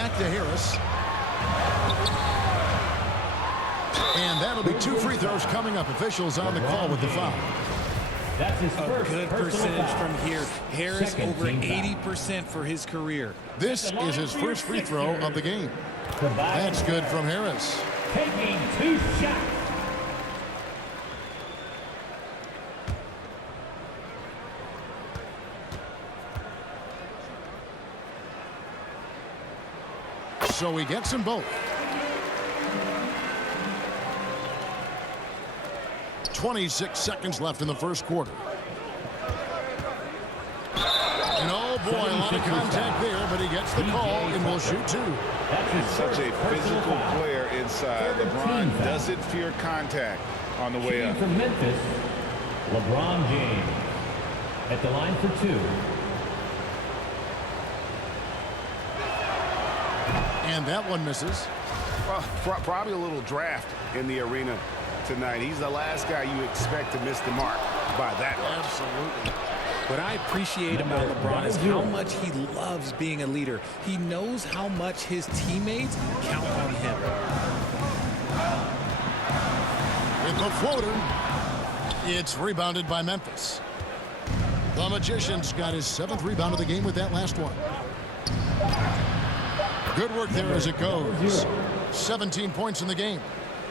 back to Harris. And that'll be 2 free throws coming up. Officials on the call with the foul. That's his first good percentage foul. from here. Harris Second over team foul. 80% for his career. This is his first free throw of the game. That's good from Harris. Taking 2 shots. So he gets them both. 26 seconds left in the first quarter. And oh boy, a lot of contact there, but he gets the call and will shoot 2. He's such a physical player inside. LeBron doesn't fear contact on the way up. From Memphis, LeBron James at the line for 2. And that one misses. Well, probably a little draft in the arena tonight. He's the last guy you expect to miss the mark by that much. Absolutely. What I appreciate about LeBron is how much he loves being a leader. He knows how much his teammates count on him. With the floater, it's rebounded by Memphis. The Magician's got his 7th rebound of the game with that last one. Good work there as it goes. 17 points in the game.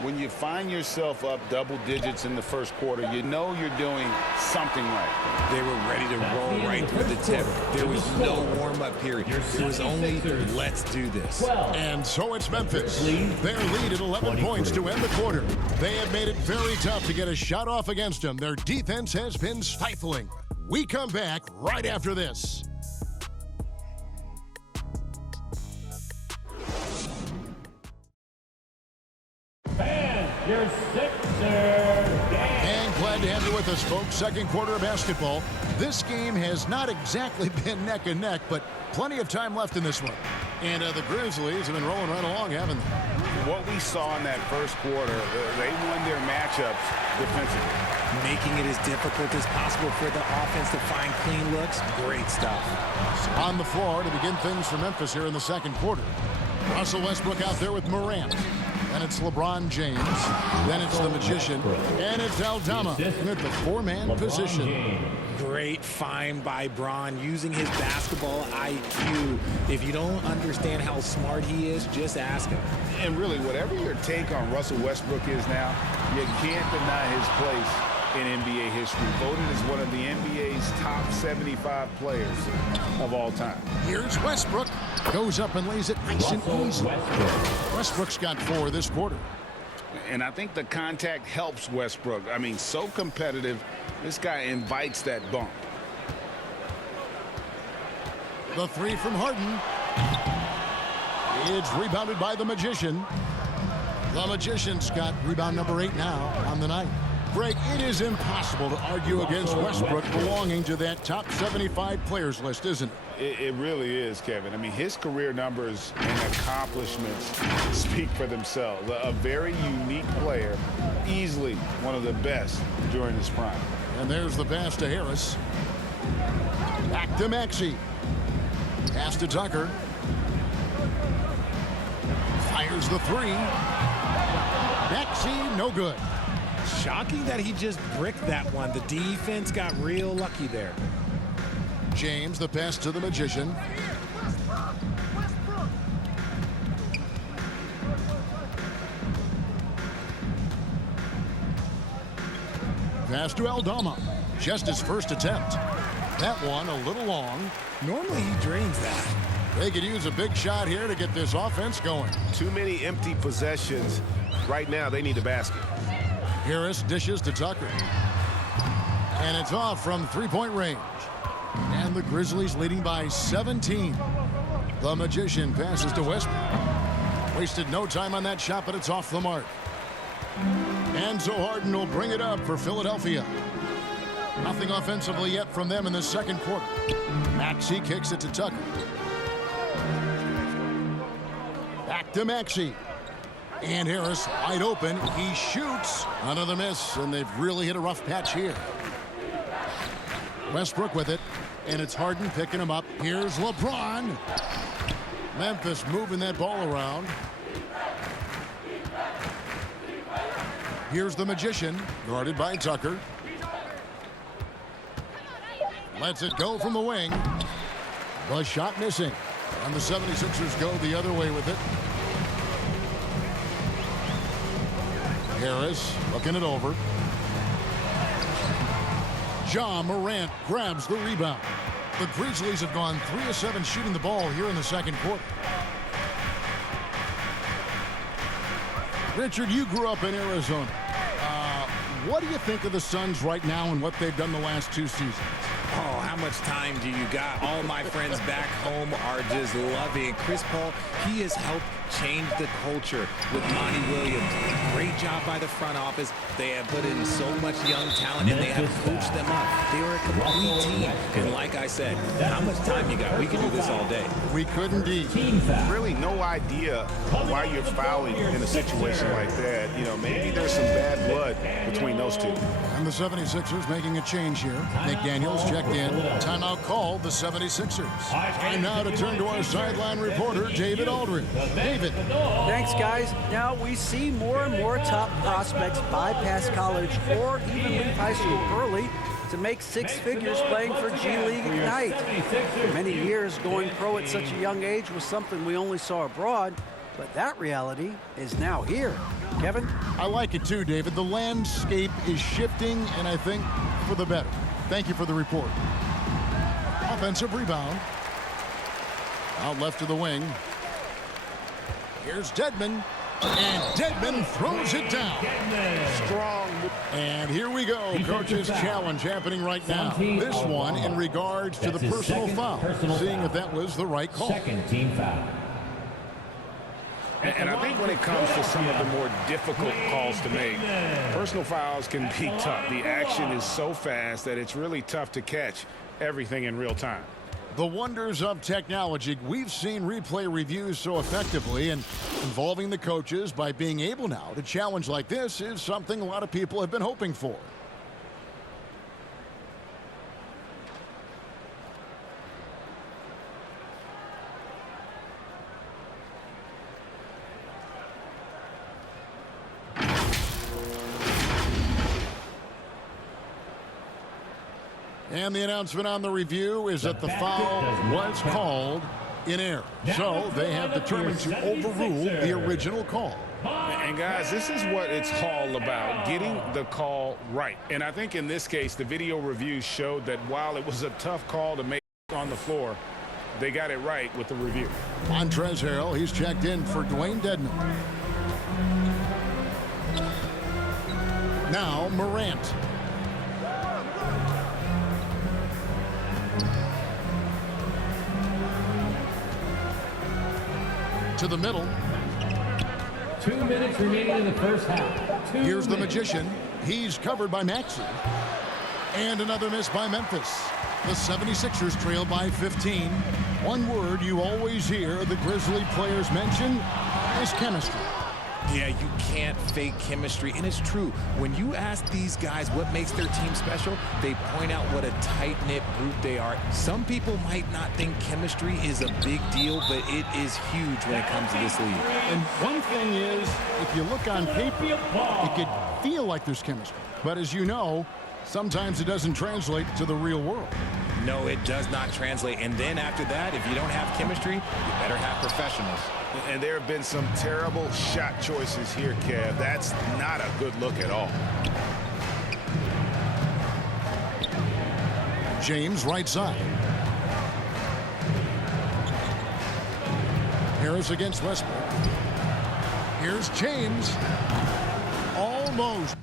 When you find yourself up double digits in the first quarter, you know you're doing something right. They were ready to roll right through the tip. There was no warm-up period. It was only, let's do this. And so it's Memphis. Their lead at 11 points to end the quarter. They have made it very tough to get a shot off against them. Their defense has been stifling. We come back right after this. Your Sixers. And glad to have you with us, folks. Second quarter of basketball. This game has not exactly been neck and neck, but plenty of time left in this one. And the Grizzlies have been rolling right along, haven't they? What we saw in that first quarter, they won their matchups defensively. Making it as difficult as possible for the offense to find clean looks. Great stuff. On the floor to begin things for Memphis here in the second quarter. Russell Westbrook out there with Morant. Then it's LeBron James. Then it's the Magician. And it's Aldama at the 4-man position. Great find by Bron using his basketball IQ. If you don't understand how smart he is, just ask him. And really, whatever your take on Russell Westbrook is now, you can't deny his place in NBA history. Voted as one of the NBA's top 75 players of all time. Here's Westbrook. Goes up and lays it nice and easy. Westbrook's got 4 this quarter. And I think the contact helps Westbrook. I mean, so competitive. This guy invites that bump. The 3 from Harden. It's rebounded by the Magician. The Magician's got rebound number 8 now on the night. Greg, it is impossible to argue against Westbrook belonging to that top 75 players list, isn't it? It really is, Kevin. I mean, his career numbers and accomplishments speak for themselves. A very unique player, easily one of the best during his prime. And there's the pass to Harris. Back to Maxey. Pass to Tucker. Fires the 3. Maxey, no good. Shocking that he just bricked that one. The defense got real lucky there. James, the pass to the Magician. Pass to Aldama. Just his first attempt. That one a little long. Normally he drains that. They could use a big shot here to get this offense going. Too many empty possessions. Right now, they need a basket. Harris dishes to Tucker. And it's off from 3-point range. And the Grizzlies leading by 17. The Magician passes to Westbrook. Wasted no time on that shot, but it's off the mark. And so Harden will bring it up for Philadelphia. Nothing offensively yet from them in the second quarter. Maxey kicks it to Tucker. Back to Maxey. And Harris wide open. He shoots. Another miss, and they've really hit a rough patch here. Westbrook with it, and it's Harden picking him up. Here's LeBron. Memphis moving that ball around. Here's the Magician, guarded by Tucker. Lets it go from the wing. The shot missing. And the 76ers go the other way with it. Harris looking it over. Ja Morant grabs the rebound. The Grizzlies have gone 3 of 7 shooting the ball here in the second quarter. Richard, you grew up in Arizona. What do you think of the Suns right now and what they've done the last 2 seasons? Oh, how much time do you got? All my friends back home are just loving it. Chris Paul, he has helped change the culture with Monty Williams. Great job by the front office. They have put in so much young talent, and they have coached them up. They are a complete team. And like I said, how much time you got? We can do this all day. We could indeed. Really no idea why you're fouling in a situation like that. You know, maybe there's some bad blood between those two. And the 76ers making a change here. McDaniels checked in. Timeout called the 76ers. Time now to turn to our sideline reporter, David Aldridge. David. Thanks, guys. Now we see more and more top prospects bypass college or even leave high school early to make 6 figures playing for G League Ignite. For many years, going pro at such a young age was something we only saw abroad, but that reality is now here. Kevin? I like it too, David. The landscape is shifting, and I think for the better. Thank you for the report. Offensive rebound. Out left to the wing. Here's Dedmon. And Dedmon throws it down. Strong. And here we go. Coach's challenge happening right now. This one in regards to the personal foul. Seeing if that was the right call. Second team foul. And I think when it comes to some of the more difficult calls to make, personal fouls can be tough. The action is so fast that it's really tough to catch everything in real time. The wonders of technology. We've seen replay reviews so effectively, and involving the coaches by being able now to challenge like this is something a lot of people have been hoping for. And the announcement on the review is that the foul was called in error. So they have determined to overrule the original call. And guys, this is what it's all about, getting the call right. And I think in this case, the video review showed that while it was a tough call to make on the floor, they got it right with the review. Montrezl Harrell, he's checked in for Dwayne Dedmon. Now Morant. To the middle. 2 minutes remaining in the first half. Here's the Magician. He's covered by Maxey. And another miss by Memphis. The 76ers trail by 15. One word you always hear the Grizzly players mention is chemistry. Yeah, you can't fake chemistry, and it's true. When you ask these guys what makes their team special, they point out what a tight-knit group they are. Some people might not think chemistry is a big deal, but it is huge when it comes to this league. And one thing is, if you look on paper, it could feel like there's chemistry. But as you know, sometimes it doesn't translate to the real world. No, it does not translate. And then after that, if you don't have chemistry, you better have professionals. And there have been some terrible shot choices here, Kev. That's not a good look at all. James right side. Harris against Westbrook. Here's James. Almost.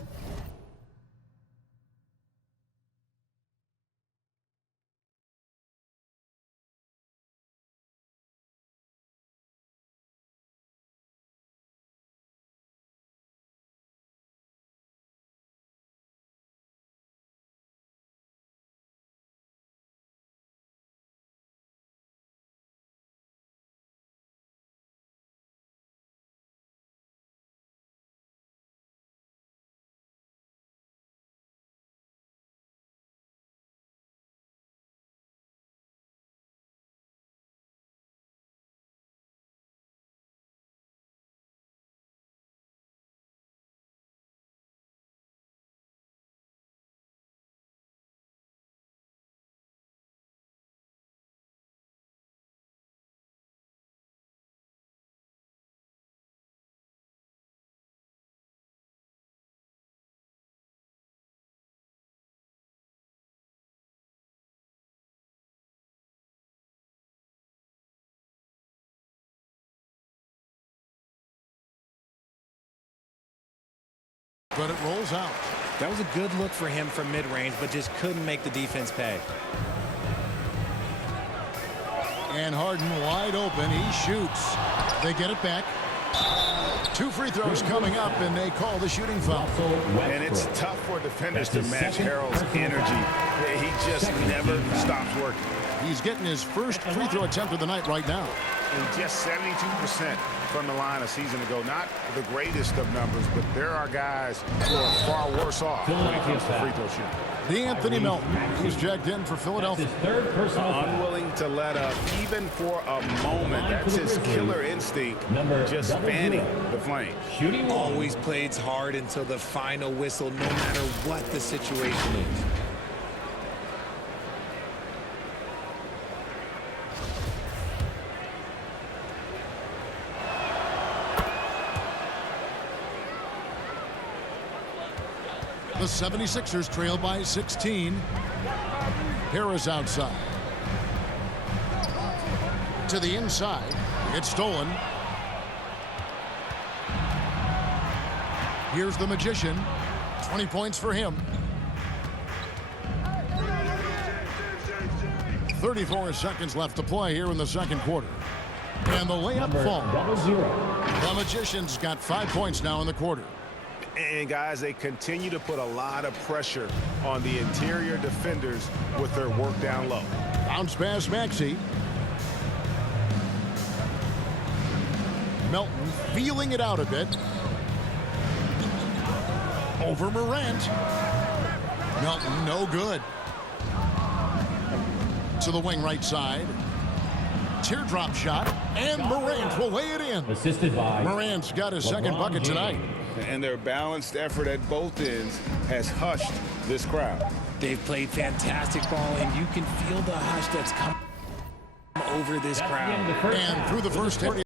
but it rolls out. That was a good look for him from mid-range, but just couldn't make the defense pay. And Harden wide open. He shoots. They get it back. 2 free throws coming up, and they call the shooting foul. And it's tough for defenders to match Harrell's energy. He just never stops working. He's getting his first free throw attempt of the night right now. And just 72% from the line a season ago. Not the greatest of numbers, but there are guys who are far worse off when it comes to free throw shooting. D'Anthony Melton. He's jacked in for Philadelphia. Third personal foul. Unwilling to let up even for a moment. That's his killer instinct, just fanning the flame. Shooting one. Always plays hard until the final whistle, no matter what the situation is. The 76ers trail by 16. Harris outside. To the inside. It's stolen. Here's the Magician. 20 points for him. 34 seconds left to play here in the second quarter. And the layup falls. The Magician's got 5 points now in the quarter. And guys, they continue to put a lot of pressure on the interior defenders with their work down low. Bounce pass Maxey. Melton feeling it out a bit. Over Morant. Melton no good. To the wing right side. Teardrop shot. And Morant will lay it in. Assisted by Morant's got his second bucket tonight. And their balanced effort at both ends has hushed this crowd. They've played fantastic ball, and you can feel the hush that's come over this crowd. And through the first 30